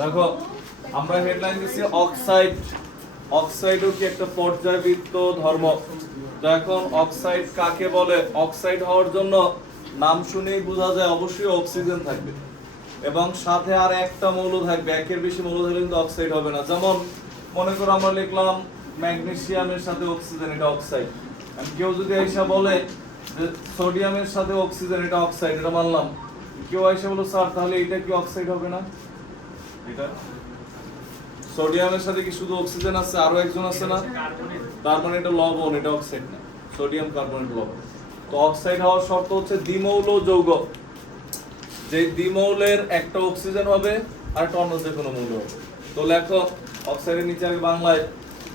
দেখো আমরা হেডলাইন দিছি অক্সাইড। অক্সাইডও কি একটা পর্যায়বৃত্ত ধর্ম। তো এখন অক্সাইড কাকে বলে? অক্সাইড হওয়ার জন্য নাম শুনেই বোঝা যায় অবশ্যই অক্সিজেন থাকবে এবং সাথে আর একটা মৌল থাকবে। একের বেশি মৌল থাকলে কিন্তু অক্সাইড হবে না। যেমন মনে করো আমরা লিখলাম ম্যাগনেসিয়ামের সাথে অক্সিজেন, এটা অক্সাইড। আর কেউ যদি এসে বলে যে সোডিয়ামের সাথে অক্সিজেন, এটা অক্সাইড, এটা মানলাম। কেউ এসে বলো স্যার তাহলে এটা কি অক্সাইড হবে না? এটা সোডিয়ামের সাথে কি শুধু অক্সিজেন আছে, আরো একজন আছে না? তার মানে এটা লবণ, এটা অক্সাইড না। সোডিয়াম কার্বনেট লবণ। তো অক্সাইড হওয়ার শর্ত হচ্ছে দ্বিমৌল যৌগ, যে দ্বিমৌলের একটা অক্সিজেন হবে আর একটা অন্য যে কোনো মৌল হবে। তো লেখো অক্সাইডের নিচে আগে বাংলায়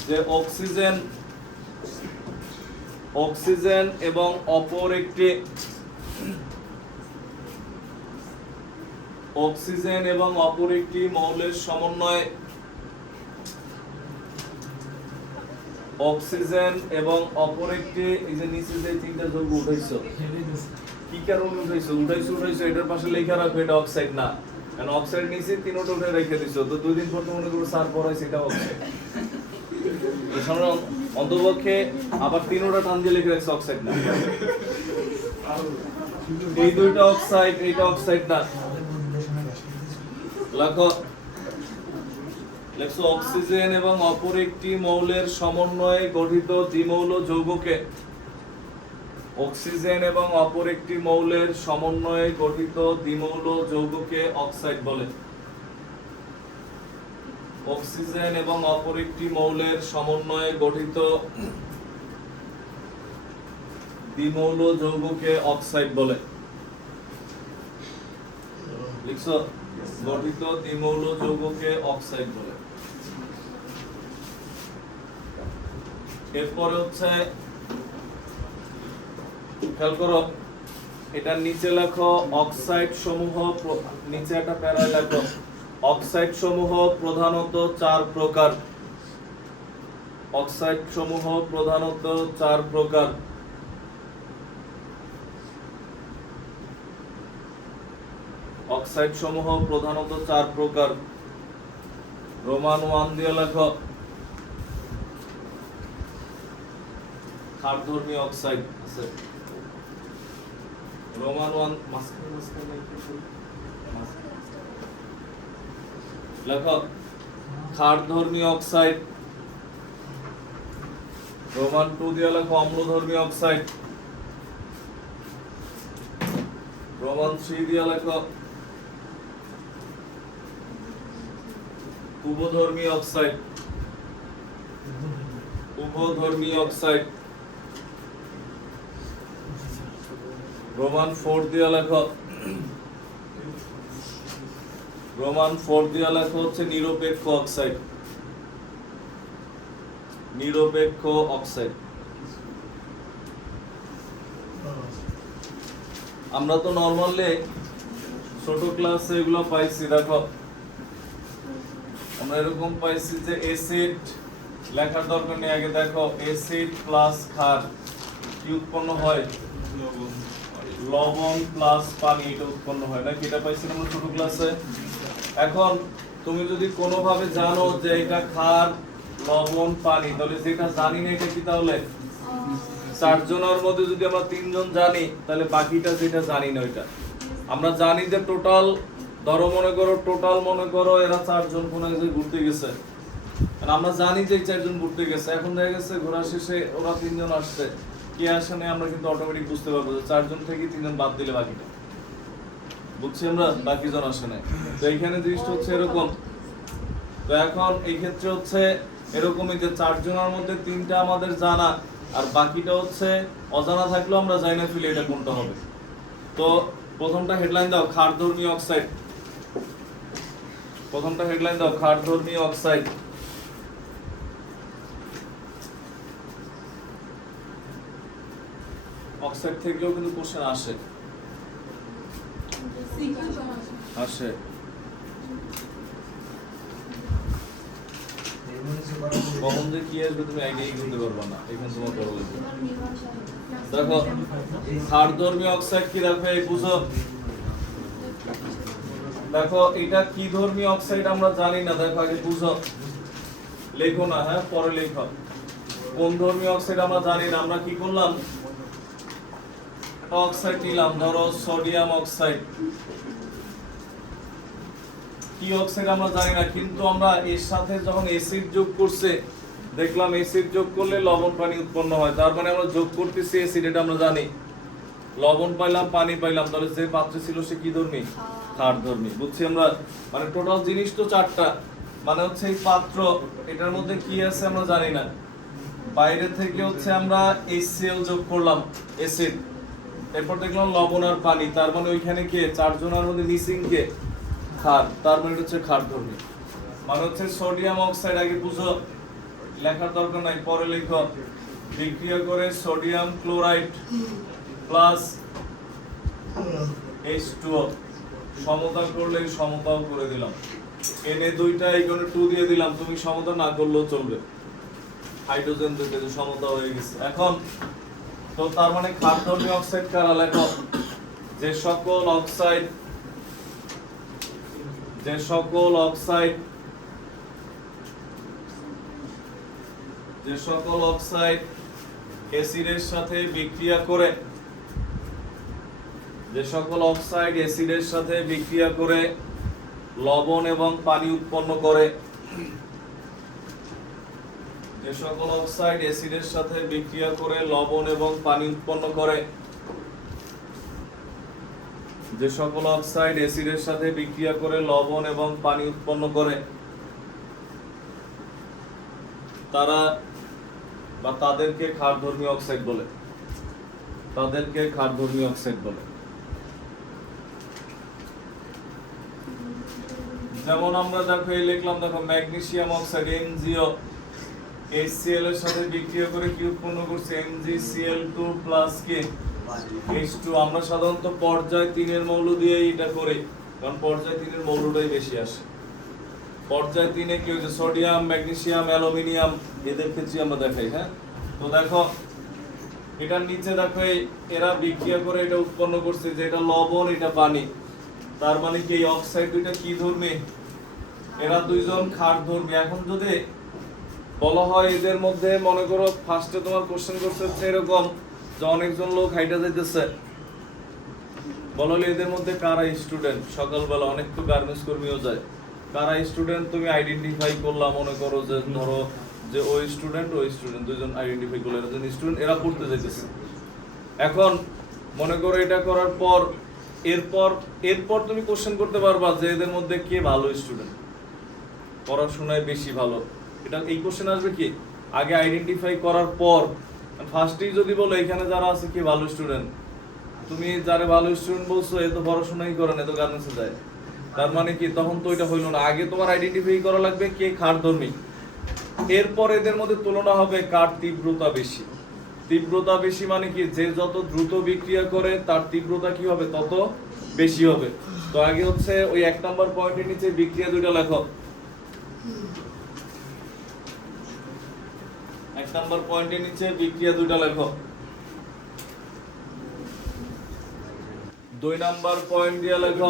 যে অক্সিজেন, অক্সিজেন এবং অপর একটি অক্সিজেন এবং অপর একটি মৌলের সমন্বয়ে, অক্সিজেন এবং অপর একটি, এই যে নিচে যে তিনটা যৌগ উঠাইছো, কি কারণে উঠাইছো এটার পাশে লেখা রাখো এটা অক্সাইড না। কারণ অক্সাইড নিচে তিনটা উঠে রেখে দিছো, তো দুই দিন পর তো মনে করো স্যার পড়াইছে এটা অক্সাইড। অন্তপক্ষে আবার তিনটা টান দিয়ে লিখে রাখছে অক্সাইড না। এই দুইটা অক্সাইড, এইটা অক্সাইড না। লেখো লেখছো অক্সিজেন এবং অপর একটি মৌলের সমন্বয়ে গঠিত দ্বিমৌল যৌগকে, অক্সিজেন এবং অপর একটি মৌলের সমন্বয়ে গঠিত দ্বিমৌল যৌগকে অক্সাইড বলে। অক্সিজেন এবং অপর একটি মৌলের সমন্বয়ে গঠিত দ্বিমৌল যৌগকে অক্সাইড বলে। লিখছো গঠিত দ্বিমৌল যৌগকে অক্সাইড বলে। এরপরে হচ্ছে খেয়াল করো, এটার নিচে লেখো অক্সাইড সমূহ, নিচে একটা প্যারা লেখো অক্সাইড সমূহ প্রধানত 4 প্রকার। অক্সাইড সমূহ প্রধানত 4 প্রকার। অক্সাইড সমূহ প্রধানত 4 প্রকার। রোমান 1 দিয়ে লেখো ক্ষারধর্মী অক্সাইড আছে। রোমান 1 লেখো ক্ষারধর্মী অক্সাইড। রোমান 2 দিয়ে লেখো অম্লধর্মী অক্সাইড। রোমান 3 দিয়ে লেখো উভধর্মী অক্সাইড। উভধর্মী অক্সাইড। রোমান 4 দিয়ে লেখো, রোমান 4 দিয়ে লেখো হচ্ছে নিরপেক্ষ অক্সাইড। নিরপেক্ষ অক্সাইড। আমরা তো নরমালি ছোট ক্লাসে এগুলো পাইছি। দেখো আমরা এরকম পাইছি যে অ্যাসিড লেখার দরকার নেই, আগে দেখো অ্যাসিড প্লাস ক্ষার কি উৎপন্ন হয়? লবণ প্লাস পানি, এটা উৎপন্ন হয় নাকি? এটা পাইছি আমরা ছোট ক্লাসে। এখন তুমি যদি কোনোভাবে জানো যে এটা ক্ষার, লবণ, পানি, তাহলে যেটা জানি না এটা কি? তাহলে 4 জনের মধ্যে যদি আমরা 3 জন জানি তাহলে বাকিটা যেটা জানি না ওইটা আমরা জানি। যে টোটাল ধরো মনে করো এরা 4 জন কোন এক জায়গায় ঘুরতে গেছে, আমরা জানি যে 4 জন ঘুরতে গেছে। এখন দেখা গেছে ঘোরা শেষে ওরা 3 জন আসছে, কে আসে না আমরা কিন্তু অটোমেটিক বুঝতে পারবো যে 4 জন থেকে 3 জন বাদ দিলে বাকিটা বুঝছি আমরা, বাকি জন আসে না। তো এইখানে জিনিসটা হচ্ছে এরকম। তো এখন এই ক্ষেত্রে হচ্ছে এরকমই যে 4 জনের মধ্যে 3টা আমাদের জানা আর বাকিটা হচ্ছে অজানা থাকলেও আমরা জানি না ফিলে এটা কোনটা হবে। তো প্রথমটা হেডলাইন দাও ক্ষারধর্মী অক্সাইড। প্রথমটা হেডলাইন দাও ক্ষারধর্মী অক্সাইড। অক্সাইড থেকেও কিন্তু কোশ্চেন আসে আসে। কখন যে কি আসবে তুমি আইডিয়াই করতে পারবে না, এখানে তোমার করা লাগবে। দেখো ক্ষারধর্মী অক্সাইড কি? দেখো এই বুঝো দেখো এটা কি ধর্মী অক্সাইড আমরা জানি না, দেখো আগে বুঝো, লেখো না, হ্যাঁ পরে লেখো। কোন ধর্মী অক্সাইড আমরা জানি না, আমরা কি করলাম, একটা অক্সাইড নিলাম, ধরো সোডিয়াম অক্সাইড। কি অক্সাইড আমরা জানি না, কিন্তু আমরা এর সাথে যখন অ্যাসিড যোগ করছে দেখলাম অ্যাসিড যোগ করলে লবণ পানি উৎপন্ন হয়, তার মানে আমরা যোগ করতেছি অ্যাসিড, এটা আমরা জানি। লবণ পাইলাম, পানি পাইলাম, তাহলে যে পাত্রে ছিল সে কি ধর্মী, ক্ষার ধর্মী। বুঝছি আমরা, মানে টোটাল জিনিস তো চারটা, মানে হচ্ছে এই পাত্র, এটার মধ্যে কি আছে আমরা জানি না, বাইরে থেকে হচ্ছে আমরা HCl যোগ করলাম অ্যাসিড, এরপর দেখলাম লবণ আর পানি, তার মানে ওইখানে কে চারজনের মধ্যে মিসিং কে, ক্ষার, তার মানে হচ্ছে ক্ষার ধর্মী। মানে হচ্ছে সোডিয়াম অক্সাইড, আগে বুঝো, লেখার দরকার নাই পরে লেখো, বিক্রিয়া করে সোডিয়াম ক্লোরাইড প্লাস H2O সমতা করলে সমতাও করে দিলাম, এনে দুইটা এখানে 2 দিয়ে দিলাম, তুমি সমতা না করলেও চলবে, হাইড্রোজেন দিতে যে সমতা হয়ে গেছে। এখন তো তার মানে ক্ষার ধর্মী অক্সাইড কারা, লেখো, যে সকল অক্সাইড অ্যাসিডের সাথে বিক্রিয়া করে, লবণ এবং পানি উৎপন্ন করে, তারা বা তাদেরকে ক্ষারধর্মী অক্সাইড বলে, যেমন আমরা দেখো এই লিখলাম, দেখো ম্যাগনেসিয়াম অক্সাইড MgO HCl এর সাথে বিক্রিয়া করে কি উৎপন্ন করছে, MgCl2 কে H2। আমরা সাধারণত পর্যায় 3 এর মৌল দিয়ে এটা করি, কারণ পর্যায় 3 এর মৌলটাই বেশি আসে। পর্যায় 3 এ কি হচ্ছে, সোডিয়াম, ম্যাগনেসিয়াম, অ্যালুমিনিয়াম, এদের ক্ষেত্রে আমরা দেখাই। হ্যাঁ, তো দেখো এটার নিচে দেখো এরা বিক্রিয়া করে এটা উৎপন্ন করছে, যে এটা লবণ, এটা পানি, তার মানে কি এই অক্সাইড দুইটা কি ধর্মী, এরা দুইজন ক্ষার ধর্মী। এখন যদি বলা হয় এদের মধ্যে, মনে করো ফার্স্টে তোমার কোশ্চেন করছে হচ্ছে এরকম যে অনেকজন লোক হাইটা যাইতেছে, বলো এদের মধ্যে কারা স্টুডেন্ট, সকালবেলা অনেক তো গার্মেন্টস কর্মীও যায়, কারা স্টুডেন্ট তুমি আইডেন্টিফাই করলা, মনে করো যে ধরো যে ওই স্টুডেন্ট দুইজন আইডেন্টিফাই করলো, এরা দুজন স্টুডেন্ট, এরা পড়তে যাইতেছে। এখন মনে করো এটা করার পর এরপর তুমি কোশ্চেন করতে পারবা যে এদের মধ্যে কে ভালো স্টুডেন্ট, পড়াশোনায় বেশি ভালো, এটা এই কোশ্চেন আসবে কি আগে আইডেন্টিফাই করার পর। ফার্স্টেই যদি বলো এখানে যারা আছে কে ভালো স্টুডেন্ট, তুমি যারা ভালো স্টুডেন্ট বলছো এ তো পড়াশোনাই করে না, এ তো গার্মেন্টসে যায়, তার মানে কি তখন তো এটা হইলো না। আগে তোমার আইডেন্টিফাই করা লাগবে কে ক্ষারধর্মী, এরপর এদের মধ্যে তুলনা হবে কার তীব্রতা বেশি। তীব্রতা বেশি মানে কি, যে যত দ্রুত বিক্রিয়া করে তার তীব্রতা কি হবে, তত বেশি হবে। তো আগে হচ্ছে ওই 1 নাম্বার পয়েন্টের নিচে বিক্রিয়া দুইটা লেখো, 1 নাম্বার পয়েন্টের নিচে বিক্রিয়া দুইটা লেখো। 2 নাম্বার পয়েন্ট দিয়ে লেখো,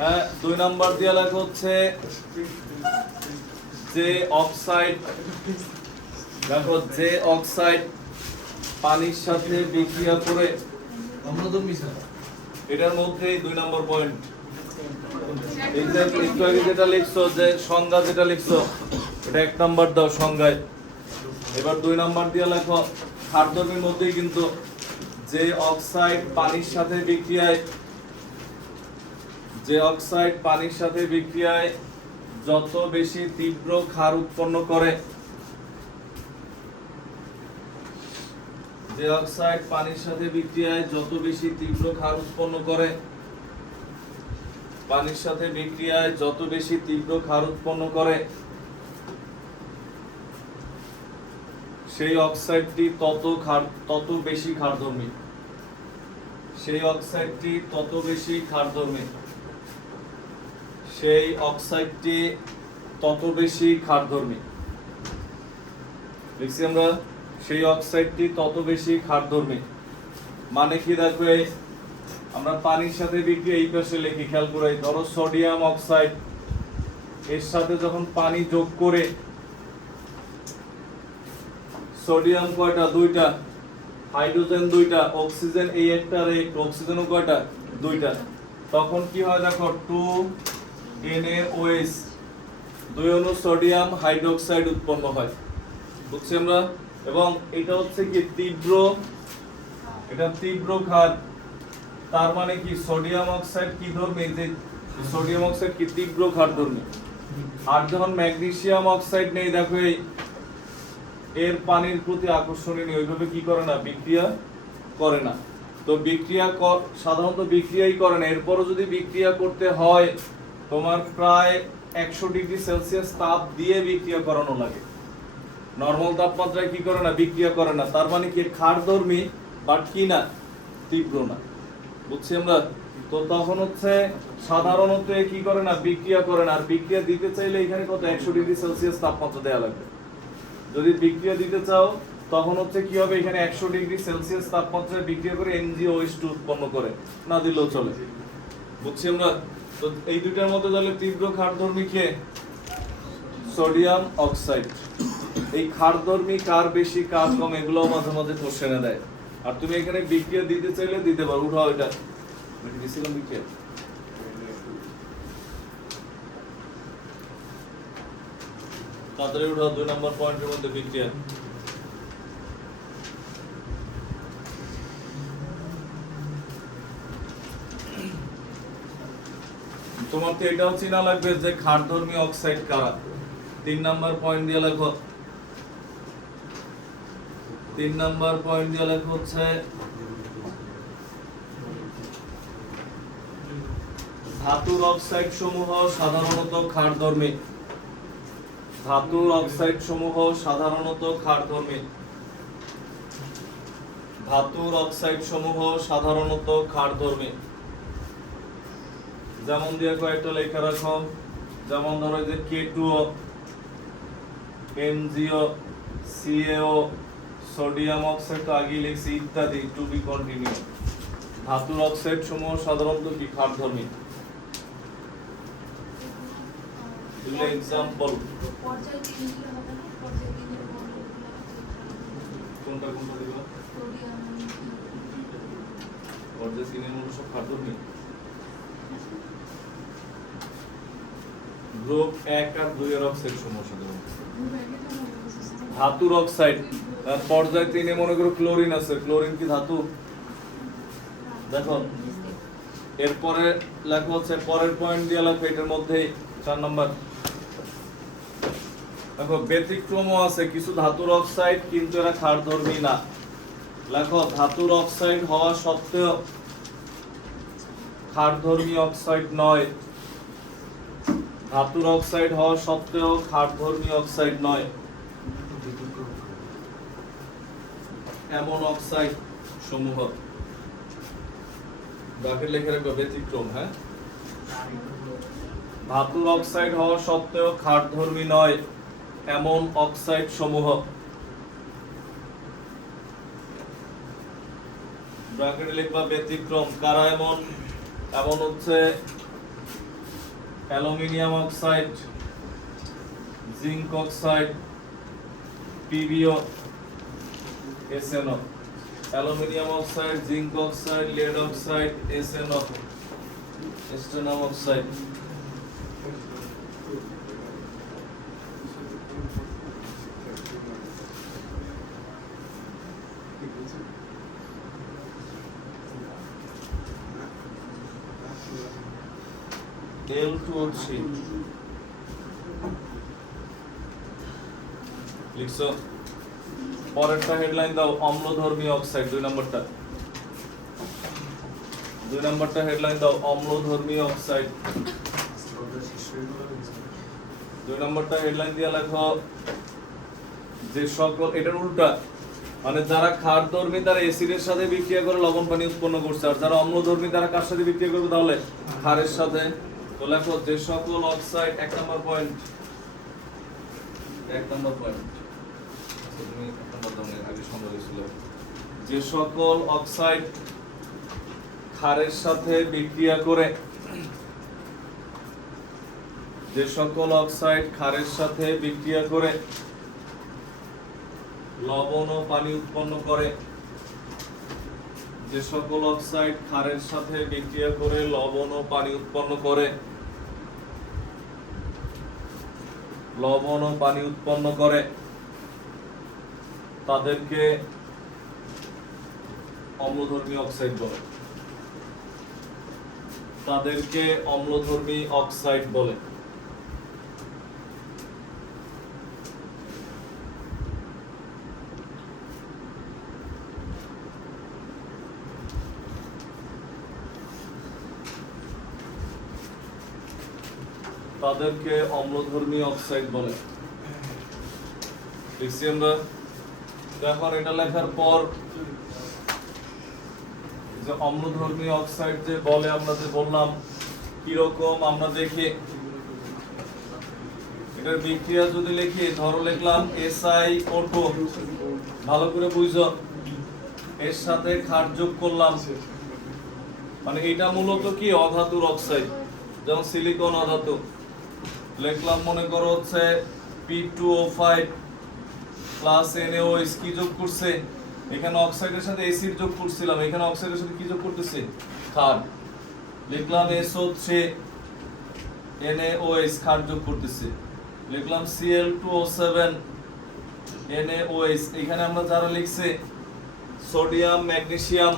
হ্যাঁ 2 নাম্বার দিয়ে লেখো হচ্ছে যে অক্সাইড, দেখো যে অক্সাইড পানির সাথে বিক্রিয়া করে, এটার মধ্যে 2 নাম্বার পয়েন্ট, এই যে একটু আগে যেটা লিখছো যে সংজ্ঞা যেটা লিখছো এটা 1 নাম্বার দাও সংজ্ঞায়। এবার 2 নাম্বার দিয়ে লেখো ক্ষারধর্মীর মধ্যেই কিন্তু যে অক্সাইড পানির সাথে বিক্রিয়ায় যত বেশি তীব্র ক্ষার উৎপন্ন করে, যে অক্সাইড পানির সাথে বিক্রিয়ায় যত বেশি তীব্র ক্ষার উৎপন্ন করে, সেই অক্সাইডটি তত বেশি ক্ষারধর্মী, দেখছি আমরা, সেই অক্সাইডটি তত বেশি ক্ষারধর্মী। মানে কি দেখো আমরা পানির সাথে বিক্রিয়া এই পাশে লিখি, খেয়াল করে। ধরো সোডিয়াম অক্সাইড এর সাথে যখন পানি যোগ করে, সোডিয়াম কয়টা? দুইটা, হাইড্রোজেন দুইটা, অক্সিজেন এই একটা আর এই একটা, অক্সিজেনও কয়টা? দুইটা। তখন কি হয় দেখো, 2NaOH, দুই অণু সোডিয়াম হাইড্রোক্সাইড উৎপন্ন হয়। বুঝছি আমরা? এবং এটা হচ্ছে কি তীব্র, এটা তীব্র ক্ষার। তার মানে কি সোডিয়াম অক্সাইড কি ধর্মী? যে সোডিয়াম অক্সাইড কি তীব্র ক্ষার ধর্মী। আর যখন ম্যাগনেসিয়াম অক্সাইড নেই, দেখো এর পানির প্রতি আকর্ষণই নেই, ওইভাবে কি করে না? বিক্রিয়া করে না। তো বিক্রিয়া সাধারণত বিক্রিয়াই করে না। এরপরও যদি বিক্রিয়া করতে হয়, তোমার প্রায় 100 ডিগ্রি সেলসিয়াস তাপ দিয়ে বিক্রিয়া করানো লাগে। নরমাল তাপমাত্রায় কি করে না? বিক্রিয়া করে না। তার মানে কি ক্ষারধর্মী, বাট কি না? তীব্র না। বুঝছি আমরা? তো তখন হচ্ছে সাধারণত কি করে না? বিক্রিয়া করে না। আর বিক্রিয়া দিতে চাইলে এখানে কত? 100 ডিগ্রি সেলসিয়াস তাপমাত্রা দেওয়া লাগবে। যদি বিক্রিয়া দিতে চাও তখন হচ্ছে কি হবে? এখানে 100 ডিগ্রি সেলসিয়াস তাপমাত্রায় বিক্রিয়া করে NaOH2 উৎপন্ন করে, না দিলেও চলে। বুঝছি আমরা? তো এই দুইটার মধ্যে তাহলে তীব্র ক্ষারধর্মী কে? Sodium oxide. এই ক্ষারধর্মী কার বেশি কার কম এগুলো মাঝে মাঝে কোশ্চেনে দেয়। আর তুমি এখানে বিক্রিয়া দিতে চাইলে দিতে পারো। উঠাও এটা, দিছিলাম বিক্রিয়া। তাড়াতাড়ি উঠাও 2 নম্বর পয়েন্টের মধ্যে বিক্রিয়া। তোমার তো এটাও চেনা লাগবে যে ক্ষারধর্মী অক্সাইড কারা। 3 নাম্বার পয়েন্ট দিয়ে লেখো। 3 নাম্বার পয়েন্ট দিয়ে লেখো হচ্ছে ধাতুর অক্সাইড সমূহ সাধারণত ক্ষারধর্মী। ধাতুর অক্সাইড সমূহ সাধারণত ক্ষারধর্মী। ধাতুর অক্সাইড সমূহ সাধারণত ক্ষারধর্মী। যেমন দিয়ে কয়েকটা লেখা রাখো। যেমন ধরো যে K2O, MgO, CaO, sodium oxide তো আগে লিখছি, ইত্যাদি, টু বি কন্টিনিউ। ধাতুর অক্সাইড সমূহ সাধারণত কি? ক্ষারধর্মী। এগুলো एग्जांपल। পর্যায় 3 দিলে হবে না? পর্যায় 3 এর বর্ণগুলো কোনটা কোনটা দিবা? সোডিয়াম, পর্যায় 3 এর মধ্যে সব ক্ষারধর্মী। গ্রুপ 1 আর 2 এর অক্সাইড সমূহ সাধারণত ধাতুর অক্সাইড। পর্যায় 3 এ মনে করো ক্লোরিন আছে। ক্লোরিন কি ধাতু? দেখো এরপরে লেখা হচ্ছে, পরের পয়েন্ট দিয়ে লেখো এটার মধ্যে 4 নাম্বার। দেখো ব্যতিক্রমও আছে কিছু ধাতুর অক্সাইড, কিন্তু এরা ক্ষারধর্মী না। লেখো ধাতুর অক্সাইড হওয়া সত্ত্বেও ক্ষারধর্মী অক্সাইড নয়। ধাতুর অক্সাইড হওয়া সত্ত্বেও ক্ষারধর্মী অক্সাইড নয় এমন অক্সাইড সমূহ। ব্র্যাকেট লিখে রাখো ব্যতিক্রম। হ্যাঁ, ধাতুর অক্সাইড হওয়া সত্ত্বেও ক্ষারধর্মী নয় এমন অক্সাইড সমূহ। ব্র্যাকেটে লিখবা ব্যতিক্রম। কারা এমন? এমন হচ্ছে aluminium oxide, zinc oxide, PbO, SnO। Aluminium oxide, zinc oxide, lead oxide, SnO, স্টেনাম oxide. L2O3 লিখছো। পরেরটা হেডলাইন দাও, অম্লধর্মী অক্সাইড। 2 নম্বরটা 2 নম্বরটা হেডলাইন দাও, অম্লধর্মী অক্সাইড। 2 নম্বরটা হেডলাইন দিয়ে লেখো যে সকল, এটার উল্টা, মানে যারা ক্ষারধর্মী তারা অ্যাসিডের সাথে বিক্রিয়া করে লবণ পানি উৎপন্ন করছে, আর যারা অম্লধর্মী তারা কার সাথে বিক্রিয়া করবে? তাহলে ক্ষারের সাথে। তো লেখো যে সকল অক্সাইড, 1 নম্বর পয়েন্ট, 1 নম্বর পয়েন্ট। তুমি 1 নম্বর দাও, আগে সংজ্ঞা দিয়েছিল। যে সকল অক্সাইড ক্ষারের সাথে বিক্রিয়া করে, যে সকল অক্সাইড ক্ষারের সাথে বিক্রিয়া করে লবণ ও পানি উৎপন্ন করে, যে সকল অক্সাইড ক্ষারের সাথে বিক্রিয়া করে লবণ ও পানি উৎপন্ন করে, লবণ ও পানি উৎপন্ন করে, তাদেরকে অম্লধর্মী অক্সাইড বলে, তাদেরকে অম্লধর্মী অক্সাইড বলে। তাদেরকে অম্লধর্মী অক্সাইড বলে। লিখছি আমরা। এখন এটা লেখার পর যে অম্লধর্মী অক্সাইড যে বলে, আমরা যে বললাম কিরকম আমরা দেখি, এটার বিক্রিয়া যদি লিখি, ধরো লিখলাম SiO2, ভালো করে বুঝো, এর সাথে ক্ষার যোগ করলাম, মানে এটা মূলত কি অধাতুর অক্সাইড, যেমন সিলিকন অধাতু। লিখলাম মনে করো হচ্ছে P2O5 প্লাস NaOH, কি যোগ করছে এখানে, অক্সাইডের সাথে অ্যাসিড যোগ করছিলাম, এখানে অক্সাইডের সাথে কি যোগ করতেছে, ক্ষার। লিখলাম SO3 NaOH, ক্ষার যোগ করতেছে। লিখলাম Cl2O7 NaOH, এখানে আমরা যারা লিখছে সোডিয়াম, ম্যাগনেসিয়াম,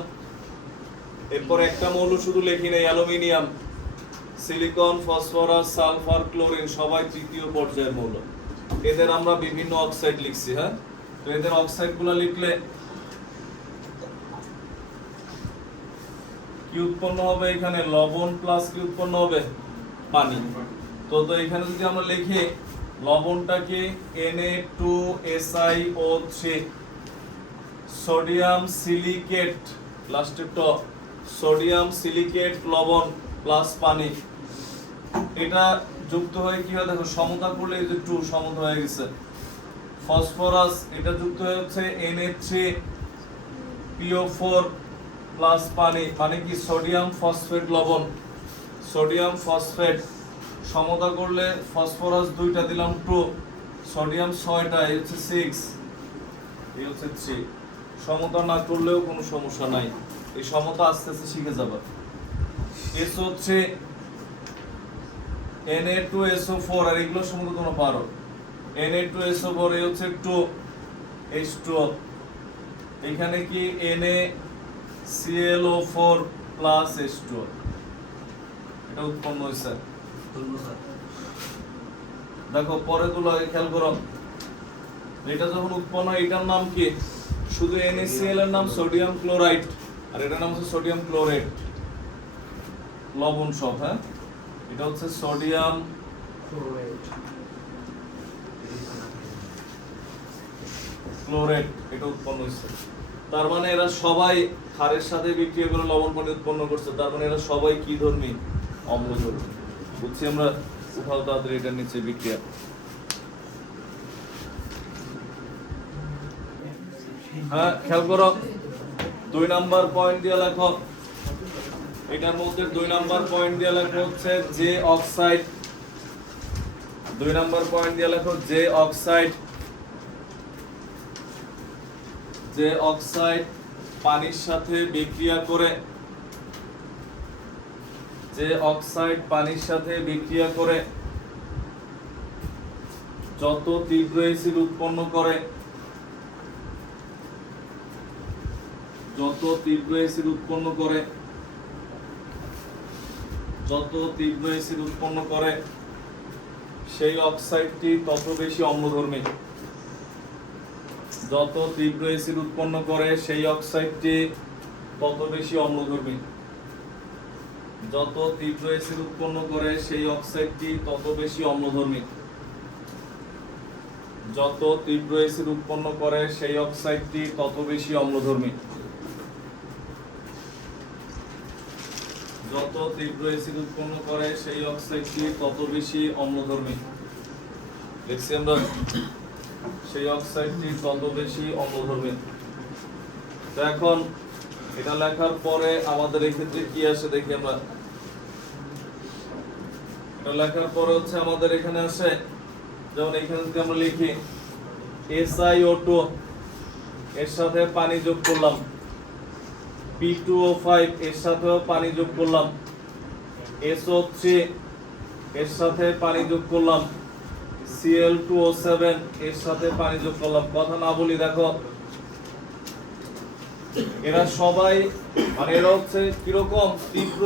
এরপর একটা মৌল শুধু লিখি নাই, aluminium, silicon, phosphorus, sulphur, chlorine, সবাই তৃতীয় পর্যায়ের মৌল। এদের আমরা বিভিন্ন অক্সাইড লিখছি। হ্যাঁ, তো এদের অক্সাইড গুলো লিখলে কি উৎপন্ন হবে, এখানে লবণ প্লাস কি উৎপন্ন হবে, পানি। তো এখানে যদি আমরা লিখি লবণটাকে Na2SiO3, সোডিয়াম সিলিকেট, লাস্টে ট, সোডিয়াম সিলিকেট লবণ প্লাস পানি, এটা যুক্ত হয়ে কি হয় দেখো, সমতা করলে এই যে 2 সমতা হয়ে গেছে। ফসফরাস, এটা যুক্ত হয়ে হচ্ছে Na3PO4 প্লাস পানি, মানে কি সোডিয়াম ফসফেট লবণ, সোডিয়াম ফসফেট, সমতা করলে ফসফরাস 2টা দিলাম 2, সোডিয়াম 6টা, এই হচ্ছে 6, এই হচ্ছে 3। সমতা না করলেও কোনো সমস্যা নাই, এই সমতা আস্তে আস্তে শিখে যাবে। SO3 Na2SO4, আর এগুলো সমতা তোমরা পারো। Na2SO4, এই হচ্ছে 2H2O, এখানে কি NaClO4 প্লাস H2O, এটা উৎপন্ন হয়েছে। দেখো পরে তুলো, খেয়াল করো, এটা যখন উৎপন্ন হয় এটার নাম কি, শুধু NaCl এর নাম সোডিয়াম ক্লোরাইড, আর এটার নাম হচ্ছে সোডিয়াম ক্লোরেট, লবণ সব। হ্যাঁ, এটা হচ্ছে সোডিয়াম ক্লোরেট, এটা উৎপন্ন হয়েছে। তার মানে এরা সবাই ক্ষারের সাথে বিক্রিয়া করে লবণ পানি উৎপন্ন করছে, তার মানে এরা সবাই কি ধর্মী, অম্লধর্মী। বুঝছি আমরা। উঠাও তাড়াতাড়ি এটার নিচে বিক্রিয়া। হ্যাঁ, খেয়াল করো, 2 নাম্বার পয়েন্ট দিয়ে লেখো, এটার মধ্যে 2 নাম্বার পয়েন্ট দিয়ে লেখো হচ্ছে যে অক্সাইড, 2 নাম্বার পয়েন্ট দিয়ে লেখো যে অক্সাইড, যে অক্সাইড পানির সাথে বিক্রিয়া করে, যে অক্সাইড পানির সাথে বিক্রিয়া করে যত তীব্র অ্যাসিড উৎপন্ন করে, যত তীব্র অ্যাসিড উৎপন্ন করে, যত তীব্র অ্যাসিড উৎপন্ন করে সেই অক্সাইডটি তত বেশি অম্লধর্মী। যত তীব্র অ্যাসিড উৎপন্ন করে সেই অক্সাইডটি তত বেশি অম্লধর্মী। যত তীব্র অ্যাসিড উৎপন্ন করে সেই অক্সাইডটি তত বেশি অম্লধর্মী। যত তীব্র অ্যাসিড উৎপন্ন করে সেই অক্সাইডটি তত বেশি অম্লধর্মী। যত তীব্র অ্যাসিড উৎপন্ন করে সেই অক্সাইডটি তত বেশি অম্লধর্মী। দেখছি আমরা, সেই অক্সাইডটি তত বেশি অম্লধর্মী। তো এখন এটা লেখার পরে আমাদের এই ক্ষেত্রে কি আসে দেখি আমরা। এটা লেখার পরে হচ্ছে আমাদের এখানে আসে, যেমন এখানে যদি আমরা লিখি SiO2 এর সাথে পানি যোগ করলাম, P2O5 এর সাথেও পানি যোগ করলাম, SO3 এর সাথে পানি যোগ করলাম, Cl2O7 এর সাথে পানি যোগ করলাম। কথা না বলি দেখো, এরা সবাই মানে এরা হচ্ছে কিরকম তীব্র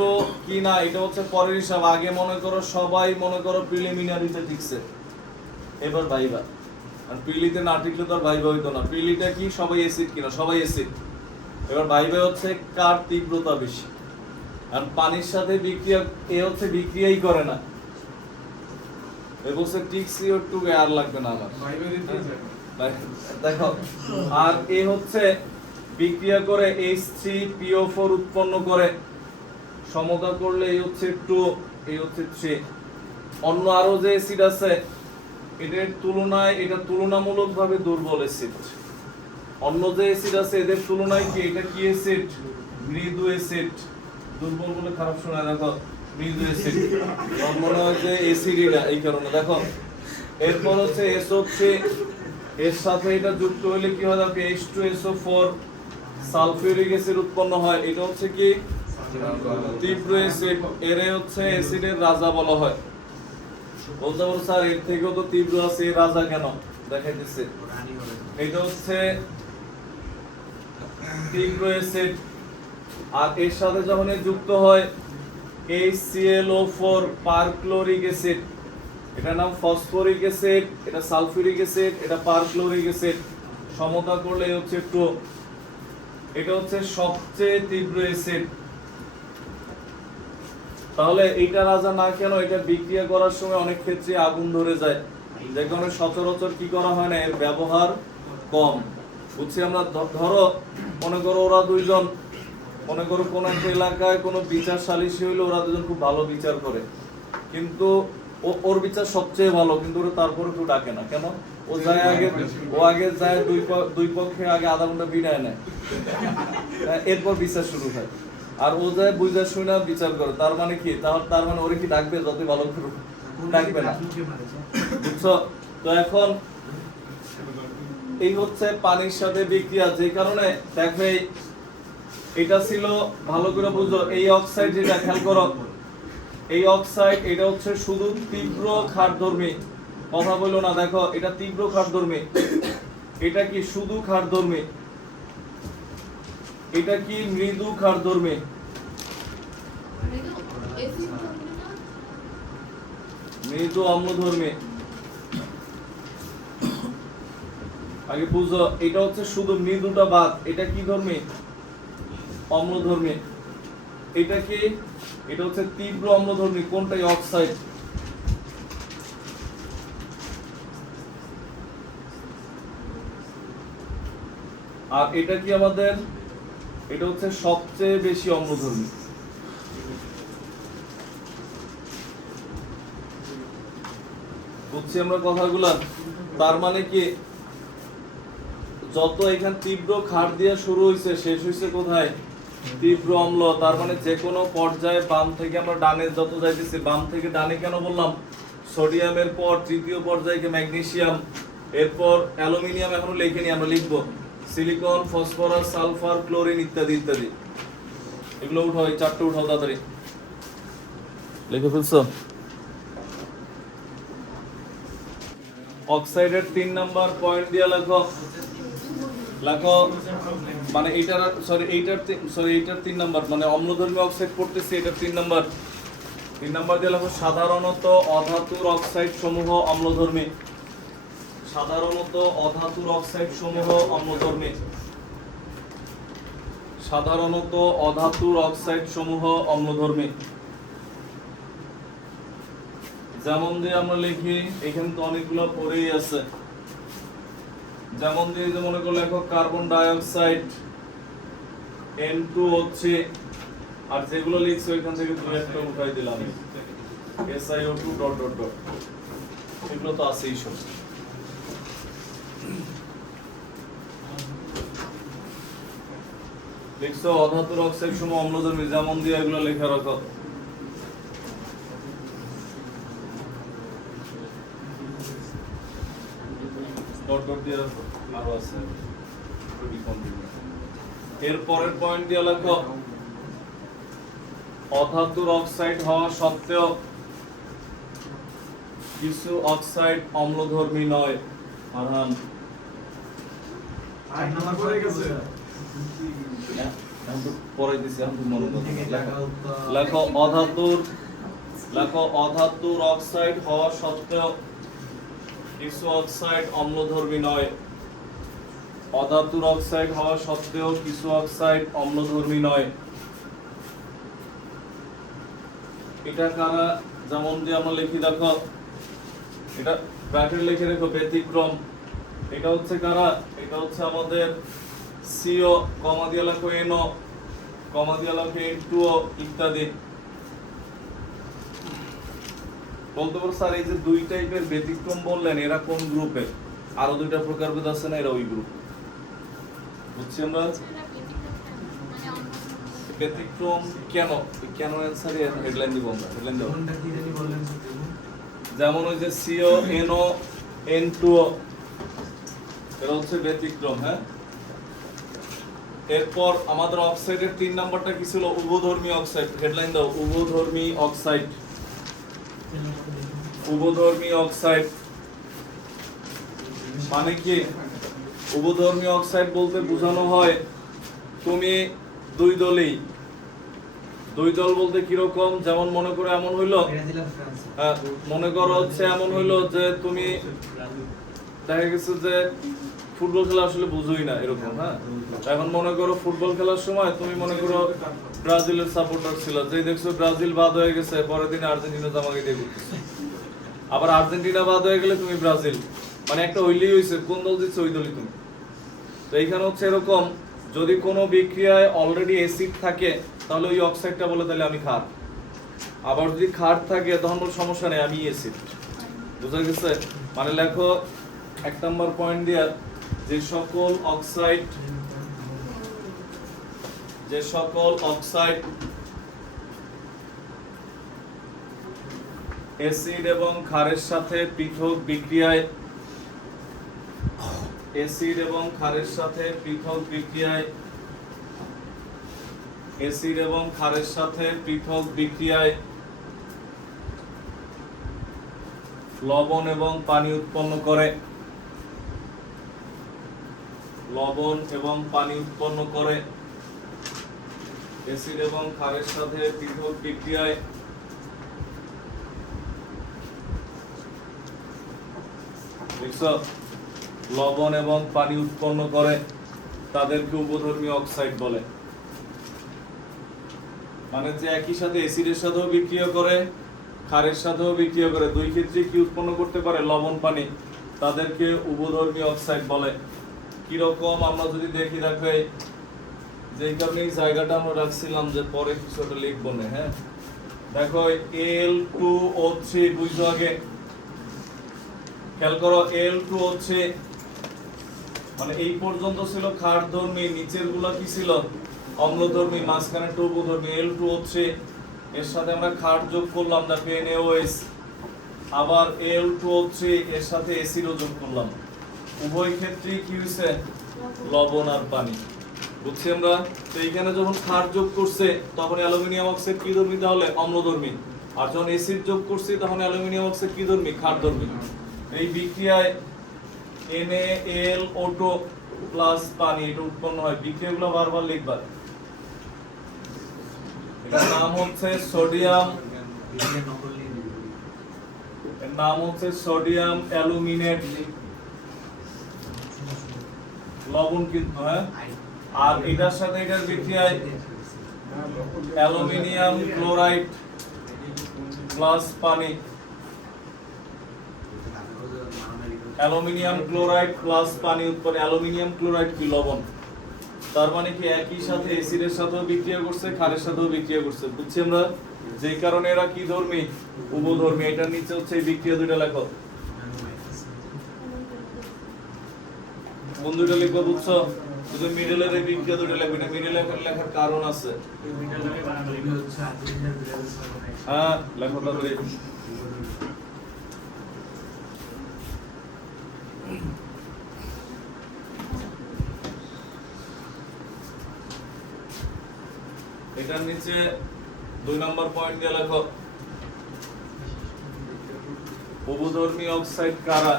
কি না এটা হচ্ছে পরের হিসাব। আগে মনে করো সবাই মনে করো প্রিলিমিনারিতে ঠিকছে, এবার ভাইবা। আর প্রিলিতে না ঠিকলে তো আর ভাইবা হইতো না। প্রিলিটা কি সবাই অ্যাসিড কিনা, সবাই অ্যাসিড। এবার ভাইবা হচ্ছে কার তীব্রতা বেশি। আর পানির সাথে বিক্রিয়া এ হচ্ছে বিক্রিয়াই করে না, এ বলছে ঠিক CO2 আর লাগবে না আমার, দেখো। আর এ হচ্ছে বিক্রিয়া করে H3PO4 উৎপন্ন করে, সমতা করলে এই হচ্ছে 2, এই হচ্ছে 3। অন্য আরো যে অ্যাসিড আছে এদের তুলনায় এটা তুলনামূলকভাবে দুর্বল অ্যাসিড। অন্য যে অ্যাসিড আছে এদের তুলনায় কি এটা কি অ্যাসিড? মৃদু অ্যাসিড। দুর্বল বলে খারাপ শোনায়, দেখো মৃদু অ্যাসিড। আমার মনে হয় যে অ্যাসিডই না, এই কারণে দেখো। এরপর হচ্ছে SO3 এর সাথে এটা যুক্ত হলে কি হয় দেখো H2SO4 সালফিউরিক অ্যাসিড উৎপন্ন হয়। এটা হচ্ছে কি তীব্র অ্যাসিড, এর হচ্ছে অ্যাসিডের রাজা বলা হয়। বলতে পারো স্যার এর থেকেও তো তীব্র আছে, এর রাজা কেন? দেখাইতেছে। এটা হচ্ছে তীব্র অ্যাসিড। আর এর সাথে যখন যুক্ত হয় HClO4 পারক্লোরিক অ্যাসিড, এটা নাম ফসফরিক অ্যাসিড, এটা সালফিউরিক অ্যাসিড, এটা পারক্লোরিক অ্যাসিড। সমতা করলে হচ্ছে 2। এটা হচ্ছে সবচেয়ে তীব্র অ্যাসিড। তাহলে এইটা রাজা না কেন? এটা বিক্রিয়া করার সময় অনেক ক্ষেত্রে আগুন ধরে যায়, যে কারণে সচরাচর কি করা হয় না, এর ব্যবহার কম। বুঝছি আমরা। ধরো মনে করো ওরা দুইজন, মনে করো কোন একটা এলাকায় কোনো বিচার সালিশি হইলে ওরা দুজন খুব ভালো বিচার করে, কিন্তু ওর বিচার সবচেয়ে ভালো, কিন্তু ওরা তারপরে কেউ ডাকে না কেন? ও যায় আগে, ও আগে যায় দুই পক্ষে আগে আধা ঘন্টা বিদায় নেয়, এরপর বিচার শুরু হয়। আর ও যায় বুঝা শুনে বিচার করে। তার মানে কি? তার মানে ওরে কি ডাকবে? যত ভালো করুক ডাকবে না, বুঝছো? তো এখন এই হচ্ছে পানির সাথে বিক্রিয়া, যে কারণে দেখবে এটা ছিল, ভালো করে বুঝো, এই অক্সাইড যেটা, খেয়াল করো, এই অক্সাইড এটা হচ্ছে শুধু তীব্র ক্ষারধর্মী। কথা বলো না, দেখো এটা তীব্র ক্ষারধর্মী, এটা কি শুধু ক্ষারধর্মী, এটা কি মৃদু ক্ষারধর্মী। মৃদু অম্লধর্মী। আগে বুঝো, এটা হচ্ছে শুধু মৃদুটা বাদ, এটা কি ধর্মী? অম্লধর্মী। এটা কি? এটা হচ্ছে তীব্র অম্লধর্মী। কোনটা? অক্সাইড। আর এটা কি আমাদের? এটা হচ্ছে সবচেয়ে বেশি অম্লধর্মী। বুঝছি আমরা কথাগুলা? তার মানে কি, যত এখানে তীব্র ক্ষার দিয়ে শুরু হইছে, শেষ হইছে কোথায়? তীব্র অম্ল। তার মানে যে কোনো পর্যায়ে বাম থেকে আমরা ডানে যত যাইতেছি, বাম থেকে ডানে কেন বললাম? সোডিয়ামের পর তৃতীয় পর্যায়ে ম্যাগনেসিয়াম, এরপর অ্যালুমিনিয়াম এখনো লিখিনি, আমরা লিখবো সিলিকন, ফসফরাস, সালফার, ক্লোরিন ইত্যাদি ইত্যাদি। এগুলো উঠাও, এই চারটে উঠাও তাড়াতাড়ি। লিখে ফেলছো? অক্সাইডের 3 নাম্বার পয়েন্ট দিয়ে লেখো। লেখো মানে এইটার, এইটার 3 নাম্বার, মানে অম্লধর্মী অক্সাইড পড়তেছে, এটার 3 নাম্বার। 3 নাম্বার দিয়ে লেখো সাধারণত অধাতুর অক্সাইড সমূহ অম্লধর্মী। সাধারণত অধাতুর অক্সাইড সমূহ অম্লধর্মী। সাধারণত অধাতুর অক্সাইড সমূহ অম্লধর্মী। যেমন দিয়ে আমরা লিখি, এখানে তো অনেকগুলো পড়েই আছে। যেমন দিয়ে যে মনে করো লেখো কার্বন ডাই অক্সাইড N2O3, আর যেগুলো লিখছো এখান থেকে দুই একটা উঠাই দিলাম, SiO2 ডট ডট ডট। এগুলো তো আছেই সব। লিখছো অধাতুর অক্সাইড সমূহ অম্লধর্মী, যেমন দিয়ে এগুলো লেখা রাখো। ডট ডট দিয়ে রাখো, আরো আছে টু কন্টিনিউ। এর পরের পয়েন্ট দিয়ে লেখো অধাতুর অক্সাইড হওয়া সত্ত্বেও কিছু অক্সাইড অম্লধর্মী নয়। আরহান আট নাম্বার পড়ে গেছে। পরে দিছি, এখন তো মনে করো। লেখো অধাতুর অক্সাইড হওয়া সত্ত্বেও কিছু অক্সাইড অম্লধর্মী নয়। অধাতুর অক্সাইড হওয়া সত্ত্বেও কিছু অক্সাইড অম্লধর্মী নয়। এটা কারা, যেমন যে আমরা লিখি দেখো, এটা ব্র্যাকেট লিখে রেখো ব্যতিক্রম। এটা হচ্ছে কারা, এটা হচ্ছে আমাদের সিও, কমা দিয়ে লেখো এনও, কমা দিয়ে লেখো এন2ও ইত্যাদি। বলতে পারো স্যার এই যে দুই টাইপের ব্যতিক্রম বললেন, এরা কোন গ্রুপের? আরো দুইটা প্রকারভেদ আছে না, এরা ওই গ্রুপ। বুঝছি আমরা ব্যতিক্রম কেন, কেন অ্যানসার এর হেডলাইন দিব আমরা, হেডলাইন দাও। কোনটা কি জানি বললেন? যেমন ওই যে সিও এনও এন2ও, এরা হচ্ছে ব্যতিক্রম। হ্যাঁ, এরপর আমাদের অক্সাইডের 3 নাম্বারটা কি ছিল? উভধর্মী অক্সাইড। হেডলাইন দাও, উভধর্মী অক্সাইড। উভধর্মী অক্সাইড মানে কি? উভধর্মী অক্সাইড বলতে বোঝানো হয় তুমি দুই দলই, দুই দল বলতে কিরকম, যেমন মনে করো এমন হইলো, ব্রাজিল আর ফ্রান্স। মনে করো হচ্ছে এমন হইলো যে তুমি দেখা গেছে যে ফুটবল খেলা আসলে বুঝোই না এরকম। হ্যাঁ, এখন মনে করো ফুটবল খেলার সময় তুমি মনে করো ব্রাজিলের সাপোর্টার ছিল, যে দেখছো ব্রাজিল বাদ হয়ে গেছে, পরের দিন আর্জেন্টিনা জামাকে দিয়ে ঘুরতেছে। আবার আর্জেন্টিনা বাদ হয়ে গেলে তুমি ব্রাজিল, মানে একটা হইলেই হইছে, কোন দল জিতছে ওই দলই তুমি। তো এইখানে হচ্ছে এরকম, যদি কোনো বিক্রিয়ায় অলরেডি অ্যাসিড থাকে তাহলে ওই অক্সাইডটা বলে তাহলে আমি ক্ষার। আবার যদি ক্ষার থাকে তখন বল সমস্যা নেই, আমি অ্যাসিড। বুঝা গেছে? মানে লেখো 1 নম্বর পয়েন্ট দিয়া, যে সকল অক্সাইড অ্যাসিড এবং ক্ষারের সাথে পৃথক বিক্রিয়ায় অ্যাসিড এবং ক্ষারের সাথে পৃথক বিক্রিয়ায় লবণ এবং পানি উৎপন্ন করে, অ্যাসিড এবং ক্ষারের সাথে পৃথক বিক্রিয়ায় লবণ এবং পানি উৎপন্ন করে, তাদেরকে উভধর্মী অক্সাইড বলে। মানে যে একই সাথে অ্যাসিডের সাথেও বিক্রিয়া করে, ক্ষারের সাথেও বিক্রিয়া করে, দুই ক্ষেত্রে কি উৎপন্ন করতে পারে? লবণ পানি, তাদেরকে উভধর্মী অক্সাইড বলে। কিরকম আমরা যদি দেখি, দেখো যেই কারণে এই জায়গাটা আমরা রাখছিলাম যে পরে কিছু একটা লিখবো না। হ্যাঁ, দেখো Al2O3 বুঝছো আগে, খেয়াল করো Al2O3 মানে এই পর্যন্ত ছিল ক্ষারধর্মী, নিচের গুলা কি ছিল? অম্লধর্মী, মাঝখানে উভধর্মী। Al2O3 এর সাথে আমরা ক্ষার যোগ করলাম, দেখো NaOH। আবার Al2O3 এর সাথে অ্যাসিডও যোগ করলাম, উভয় ক্ষেত্রেই কি হইছে? লবণ আর পানি। বুঝছি আমরা? তো এইখানে যখন ক্ষার যোগ করছে তখন অ্যালুমিনিয়াম অক্সাইড কি ধর্মী? তাহলে অম্লধর্মী। আর যখন অ্যাসিড যোগ করছে তখন অ্যালুমিনিয়াম অক্সাইড কি ধর্মী? ক্ষারধর্মী। এই বিক্রিয়ায় NaLO2 প্লাস পানি এটা উৎপন্ন হয়। বিক্রিয়াগুলো বারবার লিখবা। এটার নাম হচ্ছে সোডিয়াম, এর নাম হচ্ছে সোডিয়াম অ্যালুমিনেট লবণ কিন্তু। হ্যাঁ, আর এটার সাথে এটার বিক্রিয়ায় অ্যালুমিনিয়াম ক্লোরাইড প্লাস পানি, অ্যালুমিনিয়াম ক্লোরাইড প্লাস পানি উৎপন্ন। অ্যালুমিনিয়াম ক্লোরাইড কি? লবণ। তার মানে কি একই সাথে অ্যাসিডের সাথেও বিক্রিয়া করছে, ক্ষারের সাথেও বিক্রিয়া করছে। বুঝছি আমরা? যেই কারণে এরা কি ধর্মী? উভধর্মী। এটার নিচে হচ্ছে এই বিক্রিয়া দুইটা লেখো, কোন দুইটা লিখবো? বুঝছো? শুধু মিডলের এই বিক্রিয়া দুটো লিখবে না, মিডলে লেখার কারণ আছে। হ্যাঁ লেখো তাড়াতাড়ি। এটার নিচে 2 নম্বর পয়েন্ট দিয়ে লেখো বহুধর্মী অক্সাইড কারা।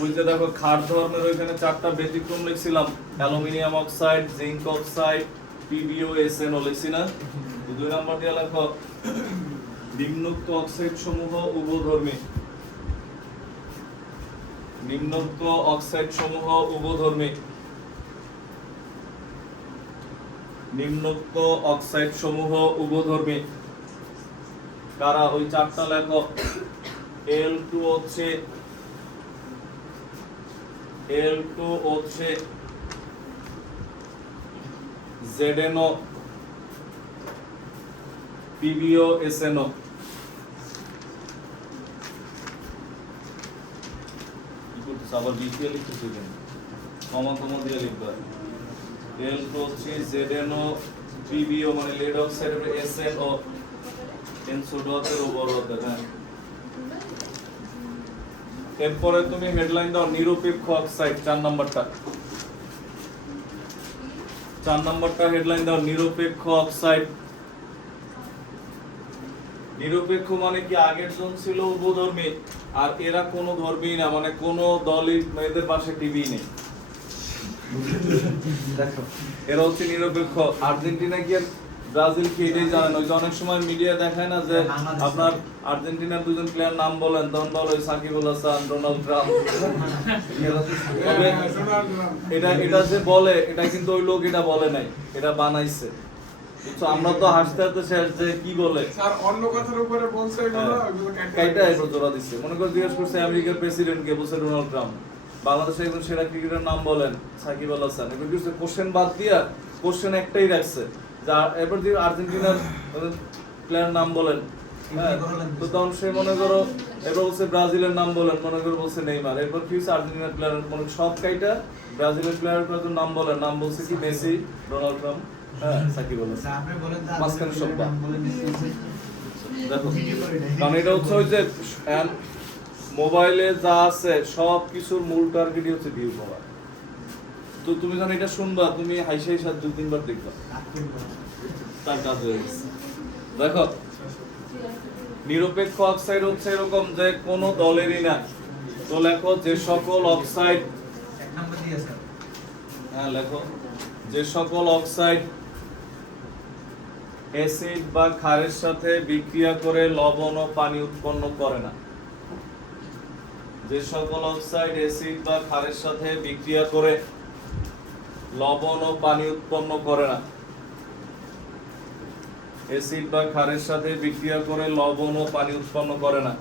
ওই যে দেখো ক্ষার ধর্মের ওইখানে 4টা ব্যতিক্রম লিখছিলাম, aluminium oxide, zinc oxide, PbO, SnO লিখছি না। 2 নম্বর দিয়ে লেখো নিম্নোক্ত অক্সাইড সমূহ উভধর্মী। নিম্নোক্ত অক্সাইড সমূহ উভধর্মী। নিম্নোক্ত অক্সাইড সমূহ উভধর্মী কারা, ওই 4টা লেখো। L2O3 ZNO, PBO, SNO। কি করতেছ আবার বিক্রিয়া লিখতেছ কেন? কমা দিয়ে লিখবা। L2O3 ZNO, PBO মানে lead oxide, SNO এনসোডোতের উপর হতে। হ্যাঁ, এরপরে তুমি হেডলাইন দাও নিরপেক্ষ অক্সাইড। 4 নম্বরটা 4 নম্বরটা হেডলাইন দাও নিরপেক্ষ অক্সাইড। নিরপেক্ষ মানে কি আগের জন ছিল উভধর্মী আর এরা কোনো ধর্মী না, মানে কোনো দলই এদের পাশে টিভি নেই। দেখো এরা হচ্ছে নিরপেক্ষ। আর্জেন্টিনা কি আর ব্রাজিল কি এটাই জানেন? ওই যে অনেক সময় মিডিয়া দেখায় না যে আপনার আর্জেন্টিনার 2জন প্লেয়ার নাম বলেন, তখন বলে সাকিব আল হাসান, রোনাল্ড ট্রাম্প। এটা যে বলে এটা কিন্তু ওই লোক এটা বলে নাই, এটা বানাইছে। তো আমরা তো হাসতে হাসতে শেষ যে কি বলে স্যার অন্য কথার উপরে বলছে এগুলো কাইটা এসে জোড়া দিচ্ছে। মনে করে জিজ্ঞেস করছে আমেরিকার প্রেসিডেন্ট কে, বলছে ডোনাল্ড ট্রাম্প। বাংলাদেশের একজন সেরা ক্রিকেটার নাম বলেন, সাকিব আল হাসান। এবার কিছু কোশ্চেন বাদ দিয়া কোশ্চেন একটাই রাখছে, যা এবার যে আর্জেন্টিনার প্লেয়ার নাম বলেন। হ্যাঁ, তো তখন সে মনে করো এবার বলছে ব্রাজিলের নাম বলেন, মনে করো বলছে নেইমার। এরপর কি হচ্ছে আর্জেন্টিনার প্লেয়ার মনে সব কাইটা ব্রাজিলের প্লেয়ার নাম বলেন, নাম বলছে কি মেসি, ডোনাল্ড ট্রাম্প, হ্যাঁ সাকিব আল হাসান। মাঝখানে সব বাদ। দেখো কারণ এটা হচ্ছে ওই যে মোবাইলে যা আছে সব কিছুর মূল টার্গেটই হচ্ছে ভিউ পাওয়া। তো তুমি যখন এটা শুনবা তুমি হাইসা হাইসা 2-3 বার দেখবা, তার কাজ হয়ে গেছে। দেখো নিরপেক্ষ অক্সাইড হচ্ছে এরকম যে কোনো দলেরই না। তো লেখো যে সকল অক্সাইড, হ্যাঁ লেখো যে সকল অক্সাইড অ্যাসিড বা ক্ষারের সাথে বিক্রিয়া করে লবণ ও পানি উৎপন্ন করে না। যে সকল অক্সাইড অ্যাসিড বা ক্ষারের সাথে বিক্রিয়া করে লবণ ও পানি উৎপন্ন করে না। অ্যাসিড বা ক্ষারের সাথে বিক্রিয়া করে লবণ ও পানি উৎপন্ন করে না।